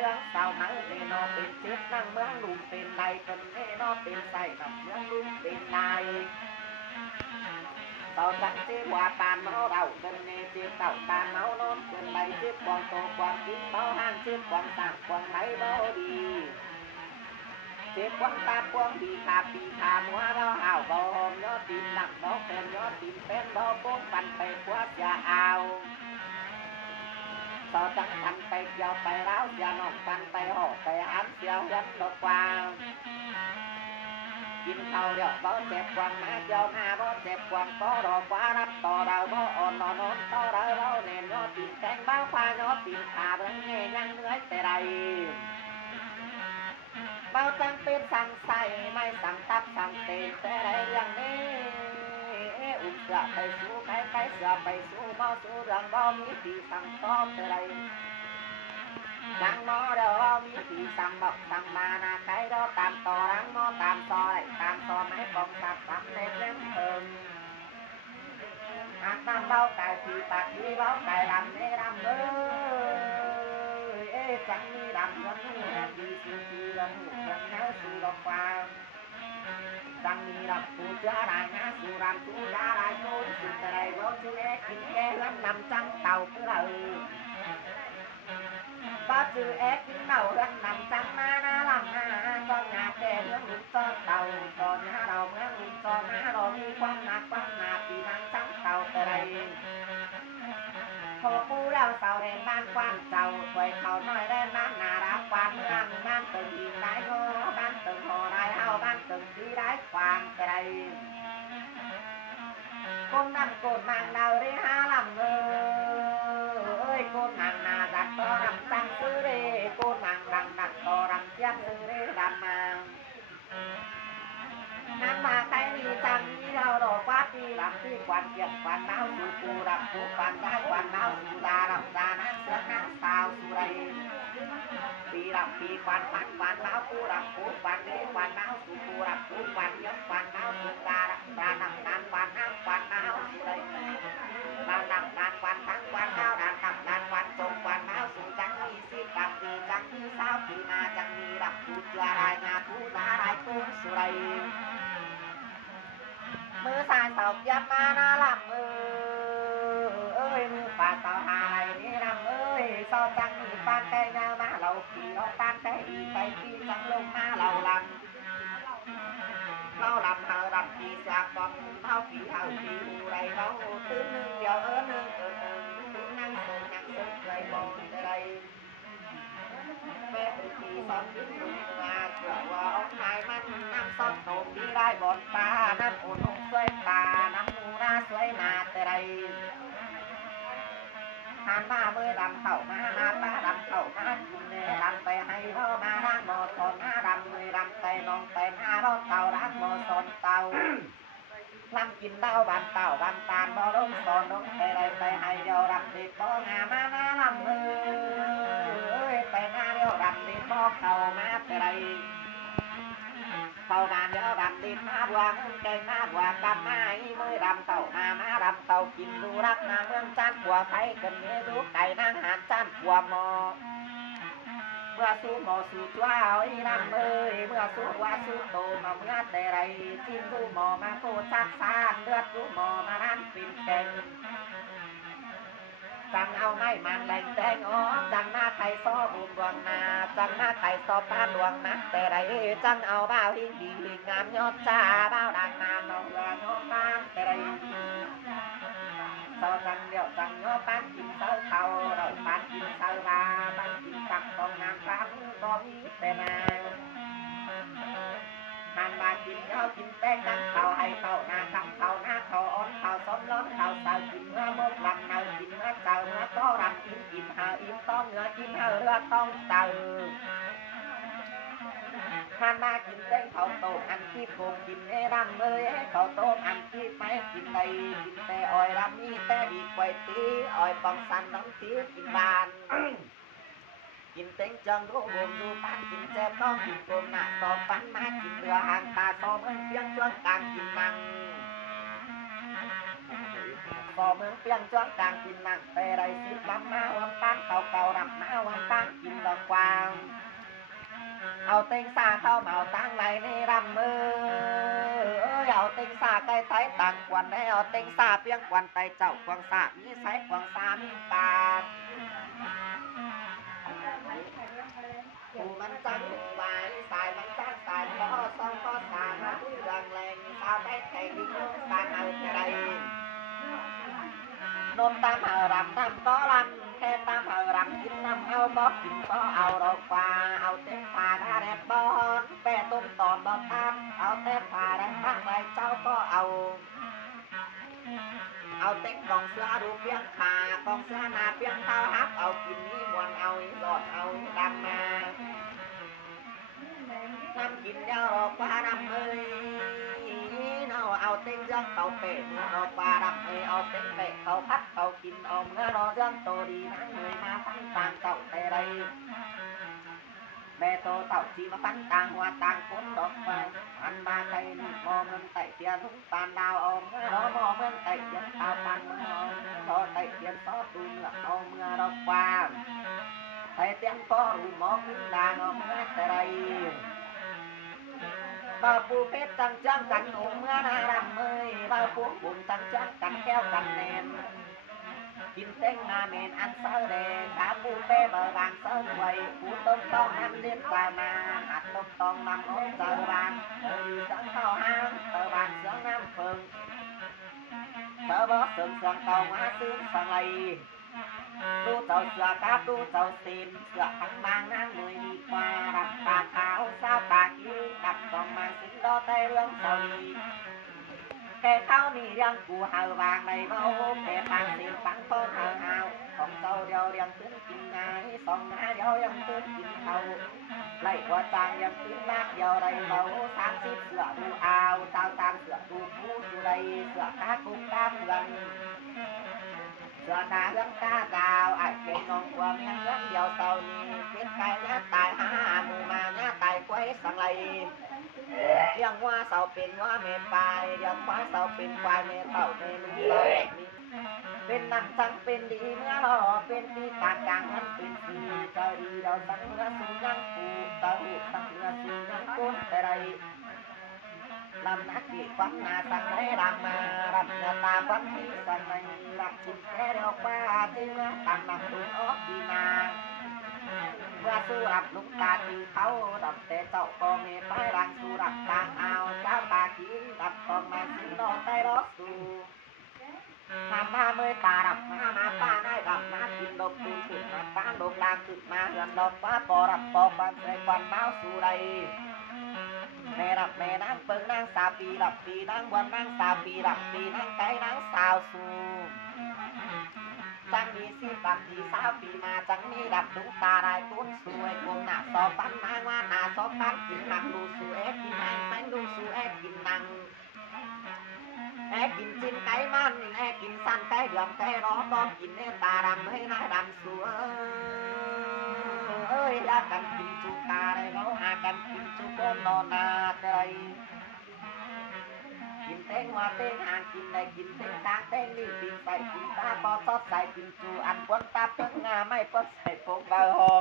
เรื่องสาวนังเนนอเป็นเจ็บนั่งเมืองลุงเป็นใดเป็นเนนอเป็นใส่กับเมืองลุงเป็นใดตอนจังเจ็บว่าปานเมาเราเป็นเนเจ็บเต่าตานเมานอนเป็นใดเจ็บความโตความคิดเมาห้างเจ็บความต่างความไหนเมาดีเจ็บความตาความดีขาปีขามัวเราห่าวบ่หอมยอดตีนหลักบ่เป็นยอดตีนเป็นบ่โป้งปันไปขวดยาเอาต่อจังทันไปเกี่ยวไปแล้วยานอนปันไปห่อไปหันเสียวยันตกวางกินข้าวเดียวบ่เจ็บกวางมาเกี่ยวหน้าบ่เจ็บกวางก็รอกว่ารับต่อเราบ่อ่อนนอนต่อเราเราเน่นยอดตีนแข็งบ้าฟ้ายอดตีนขาเบิ่งเงี้ยยังเหนื่อยแต่ใดเบาจังเป็นสั่งใส่ไม่สั่งตับสั่งเตะแต่ใดอย่างนี้อุ่นเสือไปสู้ใครใครเสือไปสู้เมาสู้เรื่องบ่มีปีสั่งตอบแต่ใดรังมอเดี๋ยวมีปีสั่งบอกสั่งมานาใครเดี๋ยวตามต่อรังมอตามซอยตามต่อไม่ปองตัดตับในเล่มเพิ่มหากนำเบาไก่ปีปากที่เบาไก่ดำนี่ดำเอ้ยจังมีดำเงินแห่งดีสุดที่ละหูเงินแท้สู่ดอกฟ้าจังมีรับผู้เจ้าได้นะสู่รำผู้จ้าได้โน้นสุดแต่ใดรถที่เล็กกินแก่เงินนำจังเต่าเพื่อเราบ้าจือแอ๊กกินเต่าเงินนำจังมาหน้าลำหน้าจอนหน้าแก่เรื่องลุกจอนเต่าจอนหน้าเราเมื่อลุกจอนหน้าเรามีความหนักความหนาปีนังจังเต่าแต่ใดพอผู้เราเสาเรนบ้านกว้างเจ้าถวยเขาน้อยแดนบ้านนารับความเมืองบ้านตึงหินได้โง่บ้านตึงหอได้เฮาบ้านตึงที่ได้ความแต่ใดคนนั่นโกดมังดาวเรียหาลำเอ้ยโกดมังนาดักต่อรำจังซื้อเรโกดมังดังดักต่อรำเจี๊ยบซื้อเรดำมานั่นมาใครมีจังนี้เราดอกว่าที่รำที่ควันเกียรควันน้ำสู่ปูรำปูควันได้ควันน้ำสู่ดารำดานั่งเสือนั่งสาวสุไรปีรำปีควันมันควันน้ำปูรำปูควันนี้ควันน้ำสู่ปูรำปูควันยศควันน้ำสู่ดารำดานั่งนั่งควันน้ำควันน้ำสุไรดานั่งนั่งควันทั้งควันน้ำดานั่งนั่งควันจงควันน้ำสู่จังมีสิบกับปีจังมีสาวปีนาจังมีรำปูเจือรายงาปูดารายปูสุไรมือสายเสายับมาหน้าลำเอ้ยมือป่าเสาหาไรนี่ลำเอ้ยเสาจังมีปานไก่เงามาเราขี่เราปานไก่อีไก่ขี่จังลงมาเราลำเราลำเฮาลำขี่จากกองเท้าขี่เฮาขี่หูไรเราตื้นหนึ่งเดียวหนึ่งนั่งเสือเลยมองอะไรแม่ตุกีสอนยิ้มลุงมาเชื่อว่าองค์นายมันน้ำซ้อนโหนมที่ได้บอลปลาน้ำอุ่นสวยปลาน้ำมูน่าสวยนาแต่ไรทานมาเมื่อดำเข่ามาหน้าป้าดำเข่ามากินเนื้อดำไปให้เรามาร่างโมสอนหน้าดำมือดำแต่น้องแต่หน้ารถเต่าร่างโมสอนเต่าลำกินเต้าบันเต่าบันตาลบ่ลงสอนลงแต่ไรไปให้เดียวดำติดบ่งามาหน้าลำมือไปหน้าเดียวดำติดบ่เข้ามาแต่ไรเข้ามาเดียวดำติดมาบวงแกงมาบวงดำมาอีมือดำเต่ามาดำเต่ากินดูรักนาเมืองจันทร์บัวไทยกันเนื้อดูไก่นางหานจันทร์บัวหมอเมื่อสู้หมอสู้จ้าอีน้ำเอ้ยเมื่อสู้ว่าสู้โตมาเมื่อแต่ไรจิ้มสู้หมอมาโคชักซานเลือดสู้หมอมานั่นปิ่นแกงจังเอาไม่มันแดงแดงอ๋อจังหน้าไทยซ้อบุญดวงนาจังหน้าไทยซ้อป้าดวงนะแต่ไรจังเอาบ้าหิ้งดีงามยอดจ้าบ้าดังนานน้องเรือยอดบ้านแต่ไรเสาจังเดียวจังยอดบ้านกินเสาเขาเราบ้านกินเสาบาบ้านกินตักตองงานร้านก็มีแต่นางมันมากินเขากินแป้งนั่งเขาให้เขาหน้าคำเขาหน้าเขาอ้อนเขาซ้อมล้อนเขาเสากินเมื่อมดลำเนากินเมื่อเสาเมื่อก็รำกินหาอิ่มต้องเนื้อกินเหือต้องเสามันมากินเต้เขาโตอันที่โกงกินเอรำเลยเขาโตอันที่ไม่กินใดกินแต่อ้อยรำมีแต่ดีกว่าตีอ้อยปองสันน้องตีกินบานกินเต็งจังดูบนดูปันกินแจ่ต้องกินโกมหน้าสอบปันมากินเรือหางตาสอบเมืองเพียงช่วงกลางกินมังสอบเมืองเพียงช่วงกลางกินมังแต่ไรสิบลำมาวันปันเขาเก่ารำมาวันปันกินเรา อกกวางเอาเต็งซาเข้าเมาตั้งไรในรำมือเอาเต็งซาไก่ไทยต่างกวนได้เอาเต็งซาเพียงกวนไตเจ้ากวางซามีไสกวางซามีปากผู้มันจังวายสายมันจังสายก็ซองก็สามาเรื่องแรงสาวได้แข่งดิ้งสางเอาใจนมตามหารำทำก็รำแค่ตามหารำกินน้ำเอาบอกกินก็เอาดอกกว่าเอาเต็มผ่าได้แดดบอนแปะต้มตอนบอกทำเอาเต็มผ่าได้ทั้งไรเจ้าก็เอาเต็มกองเสื้อดูเพียงขากองเสื้อนาเพียงเท้าฮับเอากินนี้มวนเอาอีหลอดเอาอีดำมาน้ำกินเยาดอกกว่าดำเลยเอาเต็งยังเขาเปะเมื่อดอกกว่าดำเลยเอาเต็งเปะเขาพัดเขากินเอาเมื่อรอเรื่องโตดีนั่งเลยมาฟังต่างเจ้าแต่ไรแม่โตเต่าจีมาฟันต่างหัวต่างคนดอกไม้อันมาไทยนุ่มมอเมืองไต่เตียนทุ่งปานดาวอมรอมอเมืองไต่เตียนตาปันมอรอไต่เตียนซอตูนละเอาเมื่อดอกกว่าไต่เตียนก็รู้มอขึ้นดานเอาเมื่อแต่ไรบ่าวปูเพชรจังจังกันหนุ่มเมื่อนาดำเมยบ่าวปูบุญจังจังกันแก้วกันแนนกินเต้งนาเมนอันเสอแดงขาปูเป้เบอร์บางเสอไว้ปูต้มต้องน้ำเลี้ยงปลามาหัดต้มต้องนำโอ้เจอบางสังเข้าห้างเจอบางเสือน้ำเพิงเจอบอสเสือเก่ามาซื้อสังไลดูเจ้าเสือกาบดูเจ้าซีนเสือทั้งบางนั่งเลยดีกว่าดับปากขาวสาวปากยิ้มดับต้องมาสิงดอใต้เรื่องเศร้าดีแค่เขานี่เรื่องกูหาวางในเบาแค่ปางสิฟังต้นหาวของเจ้าเดียวเรียงตื้นกินนายสองหน้าเดียวยังตื้นกินเขาไล่หัวจางยังตื้นมากเดียวไรเบา30เสือดูอาวเจ้าตามเสือดูผู้สุไรเสือขากุกตาเพื่อนเสือหน้าเรื่องกาดาวไอ้เป็นน้องกว่าเมียเรื่องเดียวเต่านี้เป็นไก่หน้าตายหาหมูมาหน้าตายกล้วยสังไลเลี้ยงว่าเสาเป็นว่าเมปลายเลี้ยงว่าเสาเป็นควายเมเต่าเมลุงเสาแบบนี้เป็นน้ำสังเป็นดีเมื่อรอเป็นปีกากกลางมันเป็นสีเจ้าดีเราสังเรือสูงยังปูเต่าสังเรือสูงยังก้นแต่ไรลำนักกีฟังนาสังได้รำมารับเนื้อตาฟังที่สังในรับจิตแค่เดียวป้าที่เมื่อตั้งหนักดูออกดีนาเมื่อสู้รับลุกตาตีเขาดับแต่เจ้าก็เมตายรังสู้รับตาเอาเจ้าตาขี้ดับตอนมาสิรอใต้รอสู้มาเมื่อตาดับมาป้าได้ดับมากินดอกตูนขึ้นมาป้าดอกลางขึ้นมาเหือนดอกฟ้าปอรับปอปันใส่ควันเมาสู่ใดแม่รับแม่นางเปิงนางสาปีรับปีนางวันนางสาปีรับปีนางไก่นางสาวสู่จังมีสิบันที่20 ปีมาจังมีดับดุงตาได้กุ้นสวยกลมหน้าสอบปันนางว่าหน้าสอบปันกินหนังดูสู่กินแมงแมงดูสู่กินหนังกินจิ้มไก่มันกินสั้นไก่เดือมไก่ร้อนก็กินตาดำให้หน้าดำสวยอยากกันกินจุกตาได้เขาหากันกินจุกก้นนอนนาใจกินเต้งว่าเต้งหางกินได้กินเต้งกลางเต้งนี่กินใส่กินตาปอซอสใส่กินจูอันควนตาเพิ่งงาไม่เพิ่งใส่พวกใบหอ